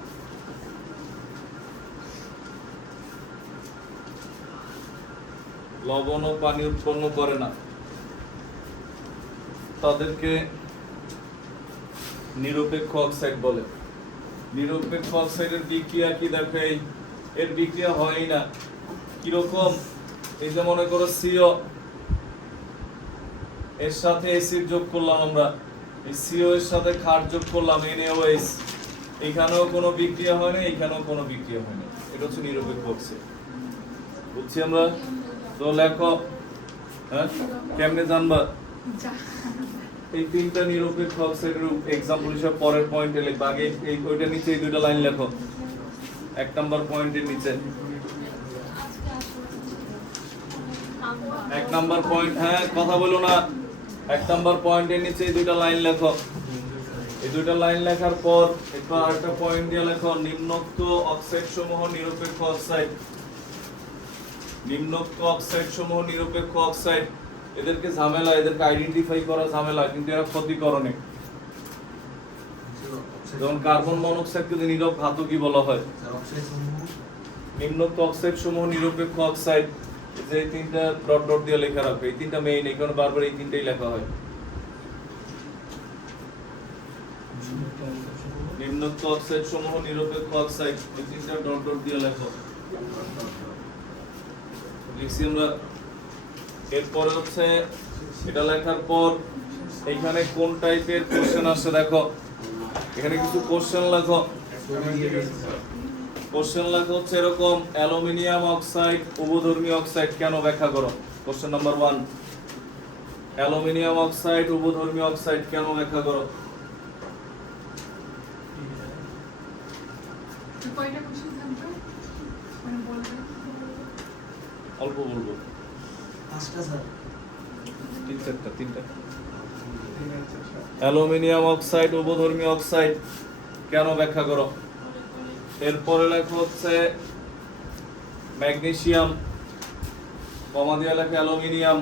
লবণ ও পানি উৎপন্ন করে না, তাদেরকে নিরপেক্ষ অক্সাইড বলে। নিরপেক্ষ অক্সাইডের বিক্রিয়া কি দেখো, এর বিক্রিয়া হয় না। কিরকম? এই যে মনে করো সিও এর সাথে অ্যাসিড যোগ করলাম আমরা, এই সিও এর সাথে ক্ষার যোগ করলাম NaOH, এখানেও কোনো বিক্রিয়া হয় না, এখানেও কোনো বিক্রিয়া হয় না। এটা হচ্ছে নিরপেক্ষ অক্সাইড। বুঝছি আমরা? তো লেখো, হ্যাঁ কেমনে জানবা? এই 3টা নিরপেক্ষ অক্সাইডের एग्जांपल হিসেবে পরের পয়েন্টে লিখবা। আগে এই ওইটা নিচে এই 2টা লাইন লেখো 1 নাম্বার পয়েন্টের নিচে। 1 নাম্বার পয়েন্ট, হ্যাঁ কথা বলো না। 1 নাম্বার পয়েন্টের নিচে এই 2টা লাইন লেখো। এই 2টা লাইন লেখার পর একটু আরেকটা পয়েন্ট দিয়ে লেখো নিম্নোক্ত অক্সাইড সমূহ নিরপেক্ষ অক্সাইড। নিম্নোক্ত অক্সাইড সমূহ নিরপেক্ষ অক্সাইড। এদেরকে ঝামেলা, এদেরকে আইডেন্টিফাই করা ঝামেলা, কিন্তু এরা ক্ষতিকর অনেক। যেমন কার্বন মনোক্সাইডকে নীরব ঘাতকই বলা হয়। নিম্নোক্ত অক্সাইড সমূহ নিরপেক্ষ অক্সাইড। যে 3টা ডট ডট দিয়ে লেখা রাখবে, এই 3টা মেইন, এখানে বারবার এই 3টাই লেখা হয়। নিম্নোক্ত অক্সাইড সমূহ নিরপেক্ষ অক্সাইড, এই 3টা ডট ডট দিয়ে লেখো। লিখছি আমরা এরপরে হচ্ছে এটা লেখার পর এখানে কোন টাইপের কোশ্চেন আসে দেখো, এখানে কিছু কোশ্চেন লেখো। কোশ্চেন লেখা হচ্ছে এরকম, অ্যালুমিনিয়াম অক্সাইড উভধর্মী অক্সাইড কেন ব্যাখ্যা করো। কোশ্চেন নাম্বার 1, অ্যালুমিনিয়াম অক্সাইড উভধর্মী অক্সাইড কেন ব্যাখ্যা করো। কয়টা কোশ্চেন থাকবে মানে বলবেন? অল্প বলবো, 5টা স্যার। তিনটা। অ্যালুমিনিয়াম অক্সাইড উভধর্মী অক্সাইড কেন ব্যাখ্যা করো। এরপরে লেখা হচ্ছে ম্যাগনেসিয়াম, কমা দিয়ে লেখা অ্যালুমিনিয়াম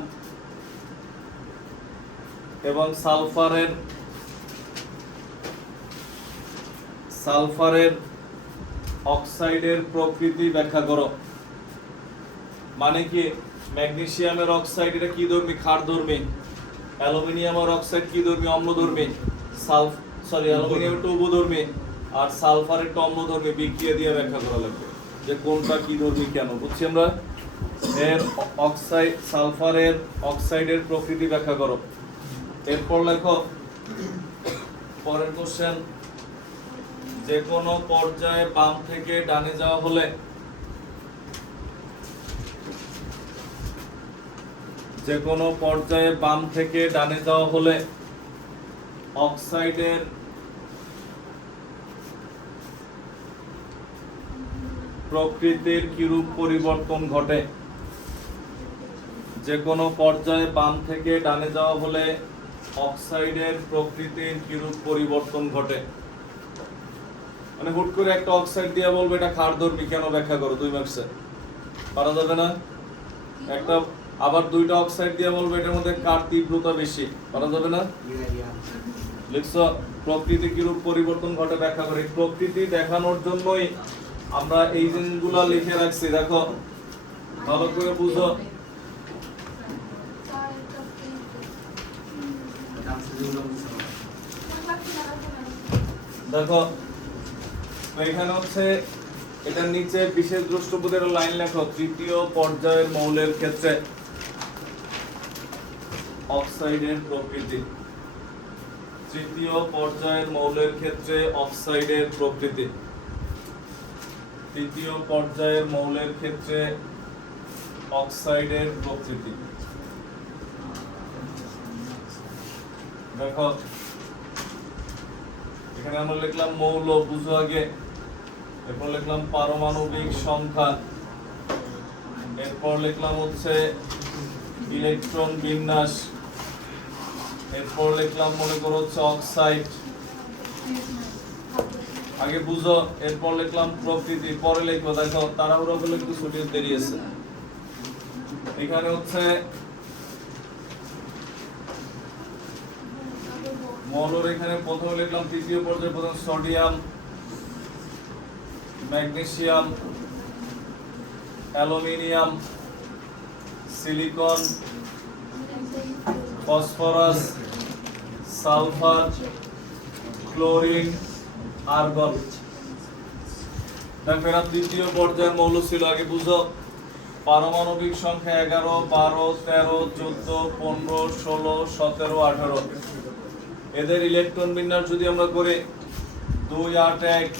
এবং সালফারের অক্সাইডের প্রকৃতি ব্যাখ্যা করো। মানে কি, ম্যাগনেসিয়ামের অক্সাইড এটা কি ধর্মী, ক্ষারধর্মী। অ্যালুমিনিয়ামের অক্সাইড কি ধর্মী, অম্লধর্মী। অ্যালুমিনিয়াম একটা উভধর্মী আর সালফার একটা অম্লধর্মী। বিক্রিয়া দিয়ে ব্যাখ্যা করা লাগবে যে কোনটা কি ধর্মী কেন, বুঝছি আমরা। এর সালফারের অক্সাইডের প্রকৃতি ব্যাখ্যা করো। এরপর লেখো পরের কোশ্চেন, যে কোনো পর্যায়ে বাম থেকে ডানে যাওয়া হলে অক্সাইডের প্রকৃতির কিরূপ পরিবর্তন ঘটে। যে কোনো পর্যায়ে বাম থেকে ডানে যাওয়া হলে অক্সাইডের প্রকৃতির কিরূপ পরিবর্তন ঘটে। মানে হুট করে একটা অক্সাইড দিয়ে বলবে এটা ক্ষারধর্মী কেন ব্যাখ্যা করো, 2 মার্কসে পারা যাবে না। একটা আবার 2টা অক্সাইড দিয়ে বলবে এটার মধ্যে কার তীব্রতা বেশি, পারা যাবে না। লিখছো প্রকৃতি কিরূপ পরিবর্তন ঘটে ব্যাখ্যা করে। প্রকৃতি দেখানোর জন্যই আমরা এই জিনিসগুলো লিখে রাখছি, দেখো ভালো করে বুঝো। দেখো এখানে হচ্ছে এটার নিচে বিশেষ দ্রষ্টব্যদের লাইন লেখো, তৃতীয় পর্যায়ের মৌলের ক্ষেত্রে অক্সাইডের প্রকৃতি। তৃতীয় পর্যায়ের মৌলের ক্ষেত্রে অক্সাইডের প্রকৃতি। তৃতীয় পর্যায়ের মৌলের ক্ষেত্রে অক্সাইডের প্রকৃতি। দেখো এখানে আমরা লিখলাম মৌল, বুঝো আগে। এরপর লিখলাম পারমাণবিক সংখ্যা। এরপর লিখলাম হচ্ছে ইলেকট্রন বিন্যাস। এরপর লিখলাম মনে করো হচ্ছে অক্সাইড। আগে বুঝো, এরপর লিখলাম প্রকৃতি, পরে লিখবো। দেখো তাড়াহুড়ো করলে একটু ছুটির দেরি আছে। এখানে হচ্ছে মৌলের এখানে প্রথমে লিখলাম তৃতীয় পর্যায়ে প্রথম sodium, magnesium, aluminium, silicon, phosphorus, sulphur, chlorine, argon. দেখো এরা তৃতীয় পর্যায়ের মৌল ছিল। আগে বুঝো, পারমাণবিক সংখ্যা 11, 12, 13, 14, 15, 16, 17, 18। এদের ইলেকট্রন বিন্যাস যদি আমরা করি 2, 8, 1,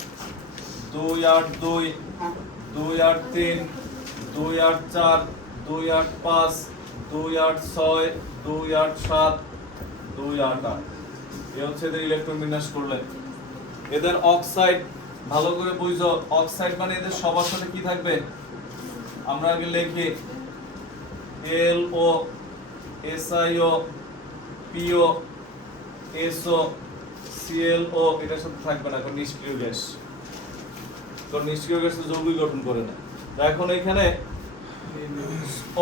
2, 8, 2, 2, 8, 3, 2, 8, 4, 2, 8, 5, 2, 8, 6, 2, 8, 7, 2, 8, 8। এ হচ্ছে এদের ইলেকট্রন বিন্যাস করলে। এদের অক্সাইড ভালো করে বুঝো, অক্সাইড মানে এদের সবার সাথে কি থাকবে, আমরা আগে লিখি LO, SiO, PO, SO, ClO, এটার সাথে থাকবে না, কারণ নিষ্ক্রিয় গ্যাস। কারণ নিষ্ক্রিয় গ্যাস যৌগিক গঠন করে না। এখন এখানে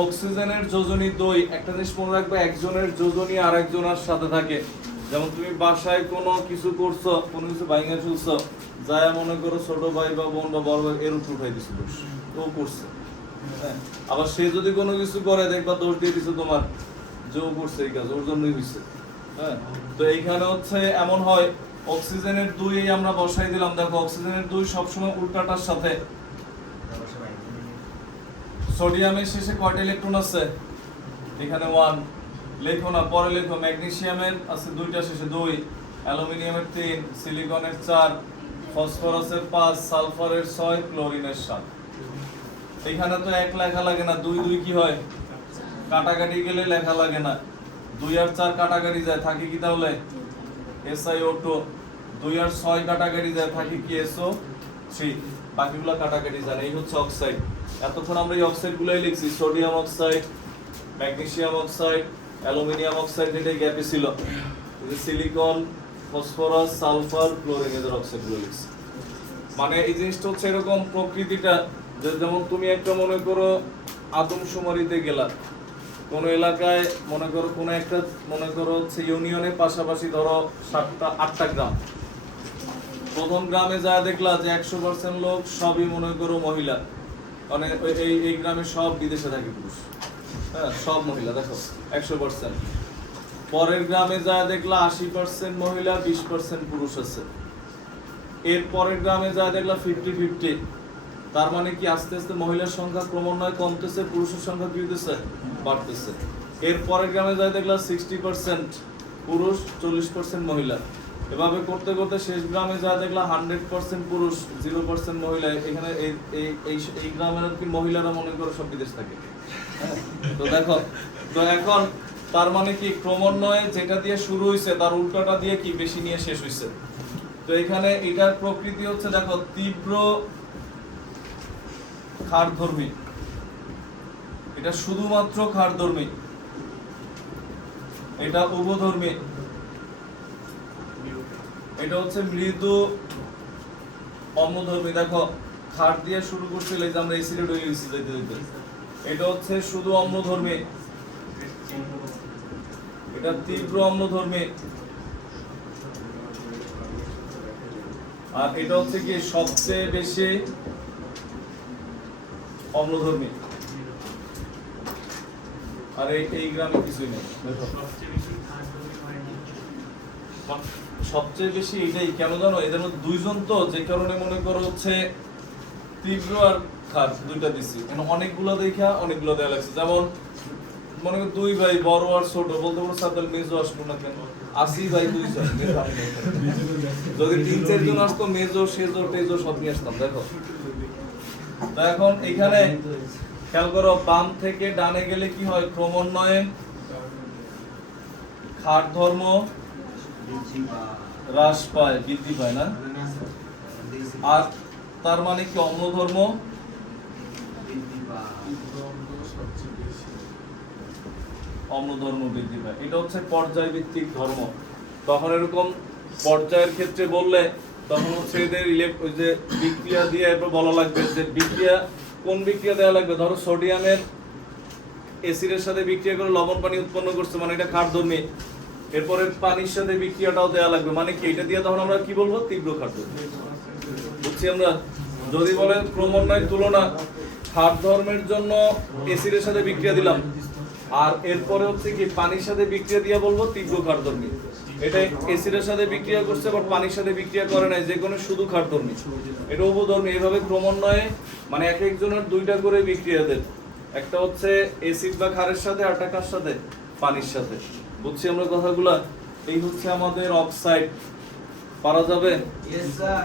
অক্সিজেনের যোজনী দই, একটা জিনিস মনে রাখবে, একজনের যোজনী আরেকজনের সাথে থাকে। যেমন তুমি বাসায় কোনো কিছু করছো, কোনো কিছু ভাঙা ফেলছো, যায় মনে করো ছোট ভাই বা বোন বা বড় ভাই এর উপর উঠাই দিছো দোষ, ও করছে। হ্যাঁ, আবার সে যদি কোনো কিছু করে দেখবা দোষ দিয়ে দিছে তোমার, যে ও করছে এই কাজ, ওর জন্যই হয়েছে। হ্যাঁ, তো এইখানে হচ্ছে এমন হয় অক্সিজেনের 2 আমরা বসাই দিলাম। দেখো অক্সিজেনের 2 সবসময় উল্টাটার সাথে। সোডিয়ামের শেষে কয়টা ইলেকট্রন আছে? এখানে 1 লেখো না, পরে লেখো। ম্যাগনেসিয়ামের আছে 2টা শেষে 2, অ্যালুমিনিয়ামের 3, সিলিকনের 4, ফসফরাসের 5, সালফারের 6, ক্লোরিনের 7। এখানে তো 1 লেখা লাগে না, 2 2 কি হয়, কাটাকাটি গেলে লেখা লাগে না। 2 আর 4 কাটাকাটি যায়, থাকে কি তাহলে SiO2। 2 আর 6 কাটাকাটি যায়, থাকে কি SO3। বাকিগুলো কাটাকাটি যায় না। এই হচ্ছে অক্সাইড। এতক্ষণ আমরা এই অক্সাইডগুলোই লিখছি, sodium oxide, magnesium oxide, aluminium oxide, যেটা গ্যাপে ছিল। এই যে সিলিকন, ফসফরাস, সালফার, ক্লোরিন, এদের অক্সাইডগুলো লিখছি। মানে এই জিনিসটা হচ্ছে এরকম প্রকৃতিটা, যে যেমন তুমি একটা মনে করো আদমশুমারিতে গেলা কোন এলাকায়, মনে করো কোন একটা মনে করো হচ্ছে ইউনিয়নের পাশাপাশি ধরো 7টা 8টা গ্রাম। প্রথম গ্রামে যা দেখলা যে 100% লোক সবই মনে করো মহিলা, মানে এই গ্রামে সব বিদেশে থাকে পুরুষ, হ্যাঁ সব মহিলা, দেখো 100%। পরের গ্রামে যা দেখলা 80% মহিলা, 20% পুরুষ আছে। এর পরের গ্রামে যা দেখলা 50-50। তার মানে কি আস্তে আস্তে মহিলার সংখ্যা ক্রমান্বয়ে কমতেছে, পুরুষের সংখ্যা কি হইতেছে, বাড়তেছে। এর পরের গ্রামে যা দেখলা 60% পুরুষ, 40% মহিলা। এভাবে করতে করতে শেষ গ্রামে যা দেখলা 100% পুরুষ, 0% মহিলা। এখানে এই গ্রামের আর কি মহিলারা মনে করো সব বিদেশ থাকে। হ্যাঁ? তো দেখো, তো এখন তার মানে কি ক্রমান্বয়ে যেটা দিয়ে শুরু হইছে তার উল্টোটা দিয়ে কি বেশি নিয়ে শেষ হইছে। তো এখানে এটার প্রকৃতি হচ্ছে দেখো তীব্র ক্ষারধর্মী, এটা শুধুমাত্র ক্ষারধর্মী, এটা উভধর্মী, এটা হচ্ছে মৃদু অম্লধর্মী। দেখো ক্ষার দিয়ে শুরু করছিল, এই যে আমরা অ্যাসিড হয়ে গেছি যেতে যেতে। এটা হচ্ছে শুধু অম্লধর্মী, এটা তীব্র অম্লধর্মী, আর এটা হচ্ছে কি সবচেয়ে বেশি অম্লধর্মী। আর এই গ্রামে কিছুই নেই। সবচেয়ে বেশি এটাই কেন জানো, এদের মধ্যে 2 জন তো, যে কারণে মনে করো হচ্ছে তীব্র আর ক্ষার 2টা দিছি। অনেকগুলো দেখা অনেকগুলো দেওয়া লাগছে। যেমন মনে করো 2 ভাই, বড় আর ছোট, বলতে পারো সাদাল মেজো আসলো না কেন, 80 ভাই 2 জন। যদি 3-4 জন আসতো, মেজো সেজো টেজো সব নিয়ে আসতাম। দেখো তো এখন এখানে খেয়াল করো, বাম থেকে ডানে গেলে কি হয়, ক্রমান্বয়ে ক্ষার ধর্ম হ্রাস পায়, বৃদ্ধি পায় না। আর তার মানে কি অম্ল ধর্ম অম্ল ধর্ম বৃদ্ধি পায়। এটা হচ্ছে পর্যায়ভিত্তিক ধর্ম। তখন এরকম পর্যায়ের ক্ষেত্রে বললে তখন হচ্ছে এদের ওই যে বিক্রিয়া দিয়ে এরপর বলা লাগবে যে বিক্রিয়া কোন বিক্রিয়া দেওয়া লাগবে। ধরো সোডিয়ামের অ্যাসিডের সাথে বিক্রিয়া করে লবণ পানি উৎপন্ন করছে, মানে এটা ক্ষারধর্মী। এরপরে পানির সাথে বিক্রিয়াটাও দেওয়া লাগবে, মানে কি এটা দিয়ে তখন আমরা কি বলবো, তীব্র ক্ষারধর্মী। বুঝছি আমরা। যদি বলে ক্রমান্বয়ে তুলনা, ক্ষার ধর্মের জন্য অ্যাসিডের সাথে বিক্রিয়া দিলাম, আর এরপরে হচ্ছে কি পানির সাথে বিক্রিয়া দিয়ে বলবো তীব্র ক্ষারধর্মী। এটা অ্যাসিডের সাথে বিক্রিয়া করছে বা পানির সাথে বিক্রিয়া করে নাই, যে কোনো শুধু ক্ষারধর্মী। এটা উভধর্মী। এইভাবে ক্রমান্বয়ে মানে এক একজনের 2টা করে বিক্রিয়া দেন। একটা হচ্ছে অ্যাসিড বা ক্ষারের সাথে, আর একটা কার সাথে, পানির সাথে। বুঝছি আমরা কথাগুলা। এই হচ্ছে আমাদের অক্সাইড। পারা যাবে? Yes, sir.